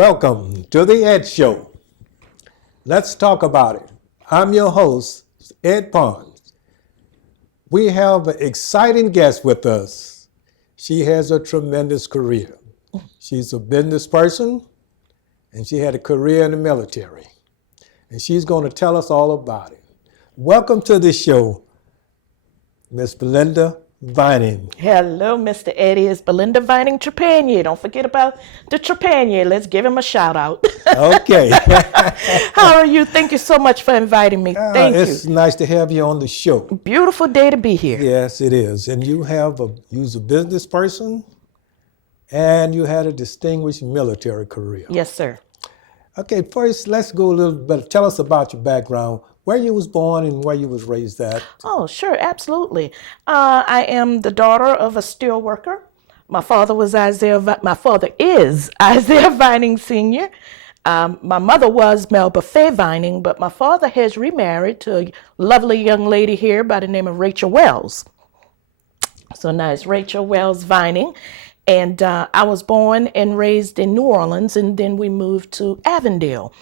Welcome to the Ed Show. Let's talk about it. I'm your host, Ed Pons. We have an exciting guest with us. She has a tremendous career. She's a business person, and she had a career in the military. And she's going to tell us all about it. Welcome to the show, Miss Belinda Vining. Hello, Mr. Eddie. It's Belinda Vining Trepagnier. Don't forget about the Trepagnier. Let's give him a shout out. Okay. How are you? Thank you so much for inviting me. Thank you. It's nice to have you on the show. Beautiful day to be here. Yes, it is. And you're a business person, and you had a distinguished military career. Yes, sir. Okay, first, let's go a little bit. Tell us about your background, where you was born and where you was raised at. Oh, sure, absolutely. I am the daughter of a steel worker. My father is Isaiah Vining Sr. My mother was Melba Faye Vining, but my father has remarried to a lovely young lady here by the name of Rachel Wells. So now it's Rachel Wells Vining. And I was born and raised in New Orleans, and then we moved to Avondale.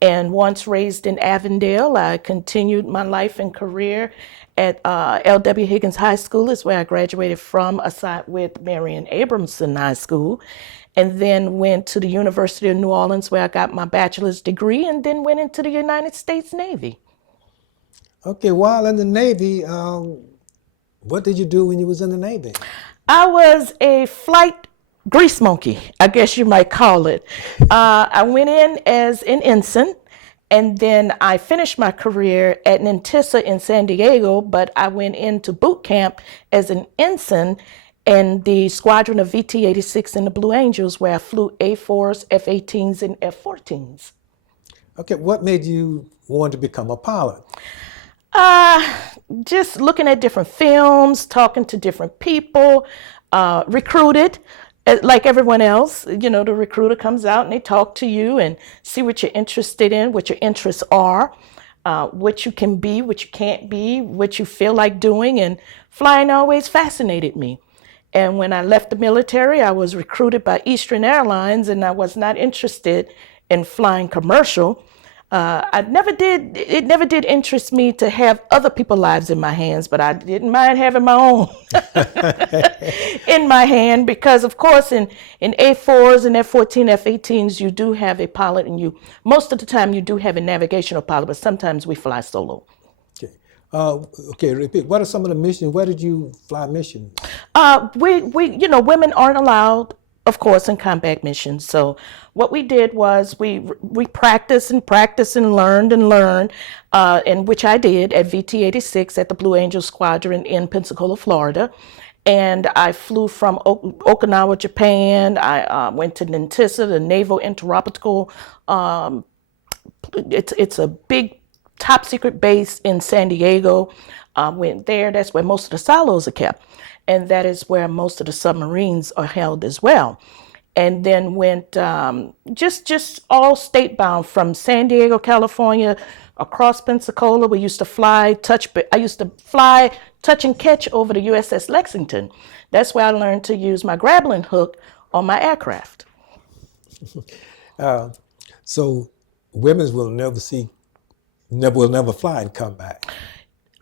And once raised in Avondale, I continued my life and career at L.W. Higgins High School, is where I graduated from, aside with Marion Abramson High School, and then went to the University of New Orleans, where I got my bachelor's degree, and then went into the United States Navy. Okay, while in the Navy, what did you do when you was in the Navy? I was a flight grease monkey, I guess you might call it. I went in as an ensign, and then I finished my career at Nantissa in San Diego, but I went into boot camp as an ensign in the squadron of VT-86 in the Blue Angels, where I flew A4s, F-18s, and F-14s. Okay, what made you want to become a pilot? Just looking at different films, talking to different people, recruited like everyone else. You know, the recruiter comes out and they talk to you and see what you're interested in, what your interests are, what you can be, what you can't be, what you feel like doing. And flying always fascinated me. And when I left the military, I was recruited by Eastern Airlines, and I was not interested in flying commercial. It never did interest me to have other people's lives in my hands, but I didn't mind having my own in my hand, because of course in A4s and F-14, F-18s, you do have a pilot, and most of the time you do have a navigational pilot, but sometimes we fly solo. Okay, repeat. What are some of the missions? Where did you fly missions? Women aren't allowed, of course, in combat missions. So what we did was we practiced and learned, and which I did at VT-86 at the Blue Angel Squadron in Pensacola, Florida. And I flew from Okinawa, Japan. I went to Nantissa, the Naval Interoperable. It's a big top secret base in San Diego. Went there. That's where most of the silos are kept. And that is where most of the submarines are held as well. And then went just all state bound from San Diego, California, across Pensacola. I used to fly, touch and catch over the USS Lexington. That's where I learned to use my grappling hook on my aircraft. So women will never fly in combat.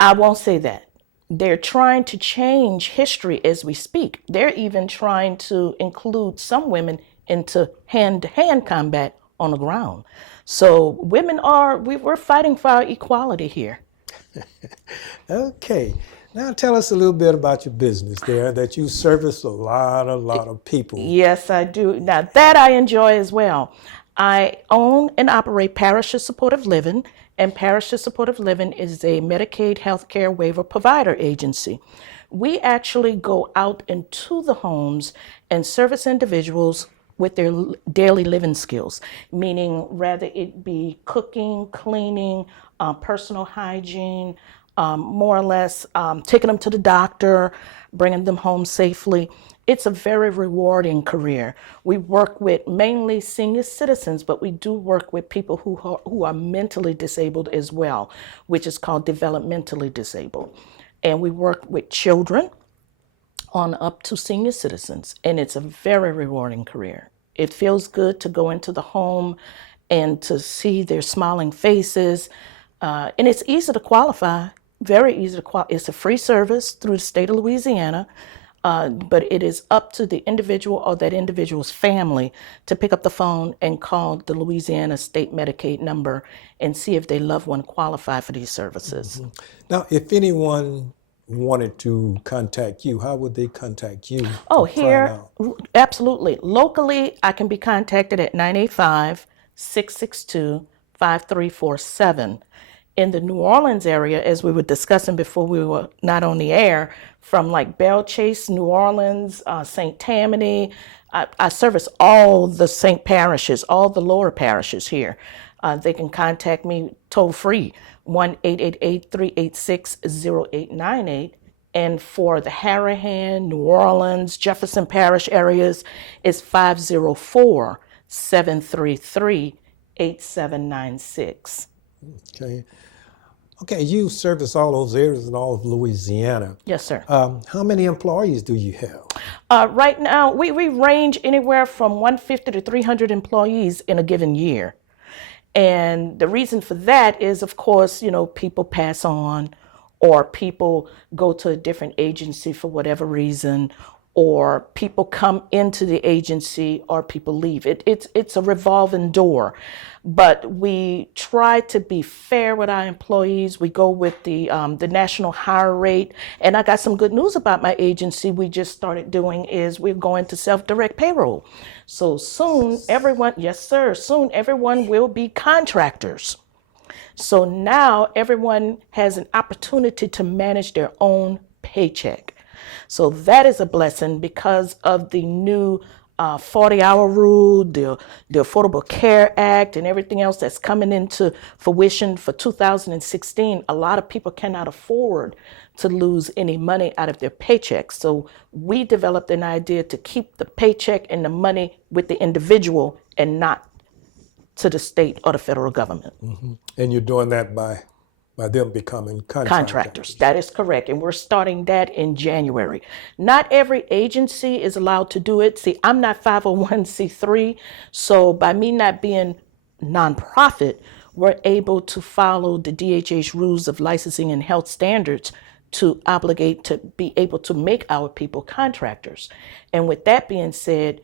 I won't say that. They're trying to change history as we speak. They're even trying to include some women into hand-to-hand combat on the ground. So we're fighting for our equality here. Okay. Now tell us a little bit about your business there, that you service a lot of people. Yes, I do. Now that I enjoy as well. I own and operate Parishes Supportive Living, and Parishes Supportive Living is a Medicaid healthcare waiver provider agency. We actually go out into the homes and service individuals with their daily living skills, meaning whether it be cooking, cleaning, personal hygiene, more or less taking them to the doctor, bringing them home safely. It's a very rewarding career. We work with mainly senior citizens, but we do work with people who are mentally disabled as well, which is called developmentally disabled. And we work with children on up to senior citizens, and it's a very rewarding career. It feels good to go into the home and to see their smiling faces. And it's easy to qualify, very easy to qualify. It's a free service through the state of Louisiana. But it is up to the individual or that individual's family to pick up the phone and call the Louisiana State Medicaid number and see if their loved one qualify for these services. Now, if anyone wanted to contact you, how would they contact you? Oh, to find here, out? absolutely. Locally, I can be contacted at 985-662-5347. In the New Orleans area, as we were discussing before we were not on the air, from like Belle Chase, New Orleans, St. Tammany, I service all the St. Parishes, all the lower parishes here. They can contact me toll free, 1-888-386-0898. And for the Harahan, New Orleans, Jefferson Parish areas, it's 504-733-8796. Okay. Okay, you service all those areas in all of Louisiana. Yes, sir. How many employees do you have? Right now, we range anywhere from 150 to 300 employees in a given year. And the reason for that is, of course, people pass on, or people go to a different agency for whatever reason, or people come into the agency, or people leave. It's a revolving door. But we try to be fair with our employees. We go with the national hire rate. And I got some good news about my agency. We just started doing is we're going to self-direct payroll. So soon everyone, yes sir, soon everyone will be contractors. So now everyone has an opportunity to manage their own paycheck. So that is a blessing because of the new 40-hour rule, the Affordable Care Act, and everything else that's coming into fruition for 2016. A lot of people cannot afford to lose any money out of their paycheck. So we developed an idea to keep the paycheck and the money with the individual and not to the state or the federal government. Mm-hmm. And you're doing that by them becoming Contractors. That is correct. And we're starting that in January. Not every agency is allowed to do it. See, I'm not 501c3. So by me not being nonprofit, we're able to follow the DHH rules of licensing and health standards to obligate to be able to make our people contractors. And with that being said,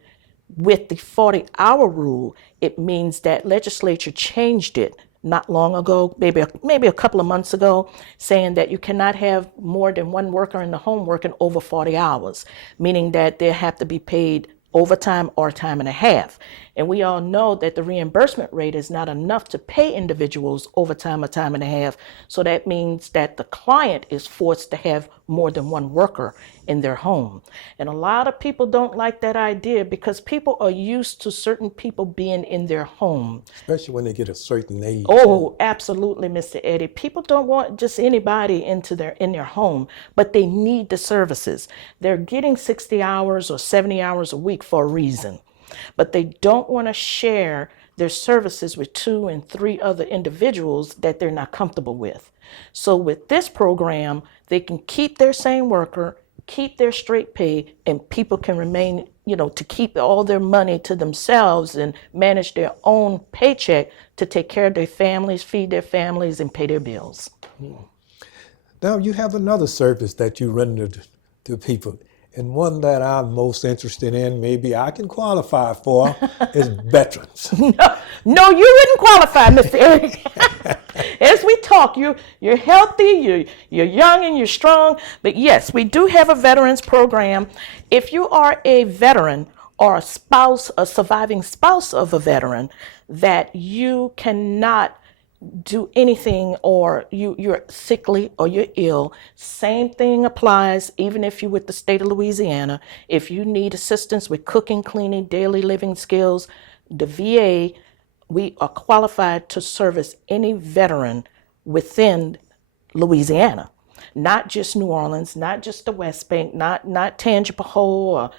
with the 40-hour rule, it means that legislature changed it not long ago, maybe a couple of months ago, saying that you cannot have more than one worker in the home working over 40 hours, meaning that they have to be paid overtime or time and a half. And we all know that the reimbursement rate is not enough to pay individuals overtime or time and a half. So that means that the client is forced to have more than one worker in their home. And a lot of people don't like that idea because people are used to certain people being in their home. Especially when they get a certain age. Oh, absolutely, Mr. Eddie. People don't want just anybody in their home, but they need the services. They're getting 60 hours or 70 hours a week for a reason, but they don't want to share their services with 2 and 3 other individuals that they're not comfortable with. So with this program, they can keep their same worker, keep their straight pay, and people can remain, to keep all their money to themselves and manage their own paycheck to take care of their families, feed their families, and pay their bills. Now you have another service that you render to people. And one that I'm most interested in, maybe I can qualify for, is veterans. No, you wouldn't qualify, Mr. Eric. As we talk, you're healthy, you're young, and you're strong. But yes, we do have a veterans program. If you are a veteran or a surviving spouse of a veteran, that you cannot do anything, or you're sickly or you're ill, same thing applies even if you're with the state of Louisiana. If you need assistance with cooking, cleaning, daily living skills, the VA, we are qualified to service any veteran within Louisiana. Not just New Orleans, not just the West Bank, not Tangipahoa, or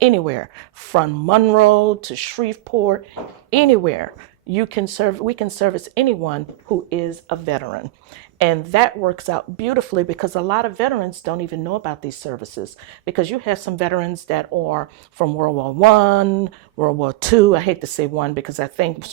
anywhere from Monroe to Shreveport, anywhere. we can service anyone who is a veteran. And that works out beautifully because a lot of veterans don't even know about these services, because you have some veterans that are from World War One, World War Two. I hate to say one because I think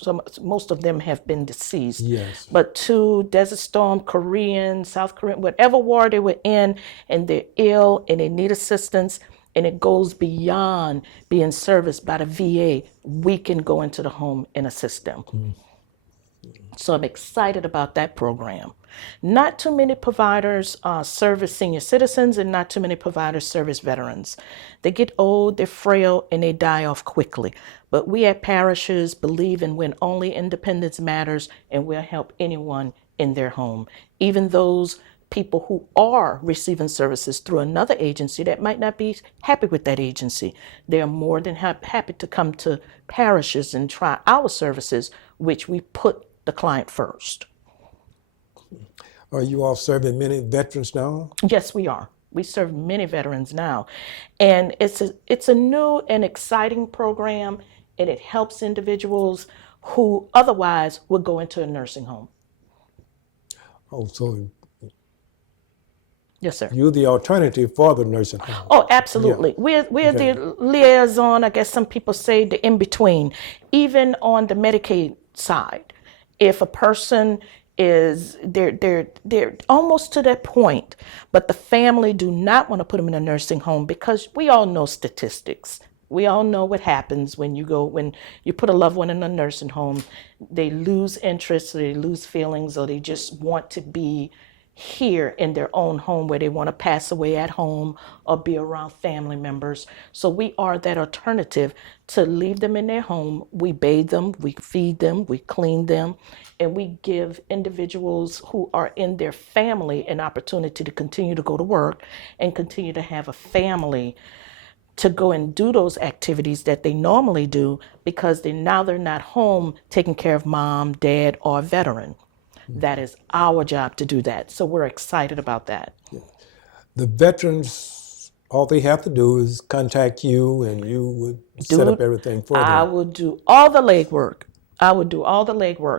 most of them have been deceased. Yes. But two, Desert Storm, Korean, South Korean, whatever war they were in, and they're ill and they need assistance, and it goes beyond being serviced by the VA, we can go into the home and assist them. So I'm excited about that program. Not too many providers service senior citizens, and not too many providers service veterans. They get old, they're frail, and they die off quickly. But we at Parishes believe in when only independence matters, and we'll help anyone in their home, even those people who are receiving services through another agency that might not be happy with that agency. They're more than happy to come to Parishes and try our services, which we put the client first. Are you all serving many veterans now? Yes, we are. We serve many veterans now. And it's a new and exciting program, and it helps individuals who otherwise would go into a nursing home. Oh, so Yes, sir. you're the alternative for the nursing home. Oh, absolutely. Yeah. We're Okay. the liaison, I guess some people say the in-between. Even on the Medicaid side, if a person is they're almost to that point, but the family do not want to put them in a nursing home, because we all know statistics. We all know what happens when you put a loved one in a nursing home. They lose interest, or they lose feelings, or they just want to be here in their own home, where they want to pass away at home or be around family members. So we are that alternative to leave them in their home. We bathe them, we feed them, we clean them, and we give individuals who are in their family an opportunity to continue to go to work and continue to have a family to go and do those activities that they normally do, because they're not home taking care of mom, dad, or a veteran. That is our job to do that. So we're excited about that. The veterans, all they have to do is contact you, and you would set up everything for I them. will do all the legwork.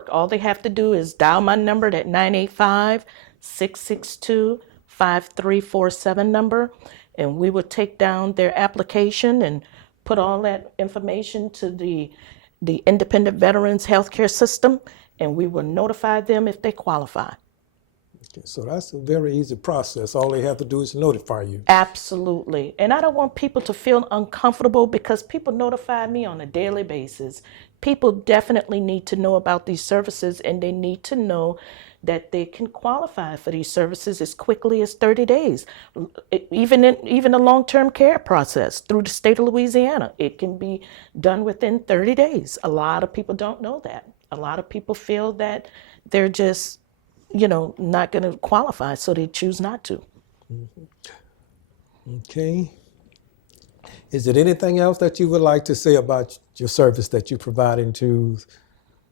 All they have to do is dial my number, that 985-662-5347 number, and we will take down their application and put all that information to the Independent Veterans Healthcare System, and we will notify them if they qualify. Okay, so that's a very easy process. All they have to do is notify you. Absolutely. And I don't want people to feel uncomfortable, because people notify me on a daily basis. People definitely need to know about these services, and they need to know that they can qualify for these services as quickly as 30 days. Even a long-term care process through the state of Louisiana, it can be done within 30 days. A lot of people don't know that. A lot of people feel that they're just, not going to qualify, so they choose not to. Okay. Is there anything else that you would like to say about your service that you're providing to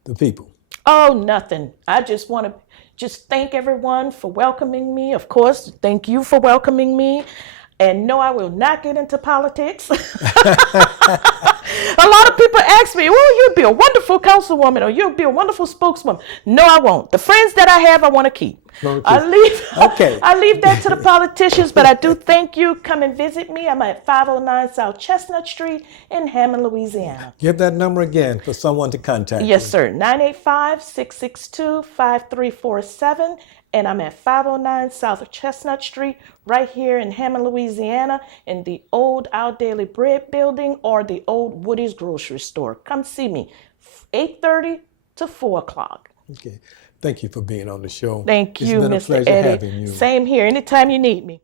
the people? Oh, nothing. I just want to thank everyone for welcoming me. Of course, thank you for welcoming me. And no, I will not get into politics. A lot of people ask me, well, you'd be a wonderful councilwoman, or you'd be a wonderful spokeswoman. No, I won't. The friends that I have, I want to keep. Okay. I leave that to the politicians, but I do thank you. Come and visit me. I'm at 509 South Chestnut Street in Hammond, Louisiana. Give that number again for someone to contact you. Yes, sir. 985-662-5347. And I'm at 509 South Chestnut Street, right here in Hammond, Louisiana, in the old Our Daily Bread building, or the old Woody's grocery store. Come see me, 8:30 to 4 o'clock. Okay. Thank you for being on the show. Thank you, It's been a Mr. pleasure Eddie. having you. Same here. Anytime you need me.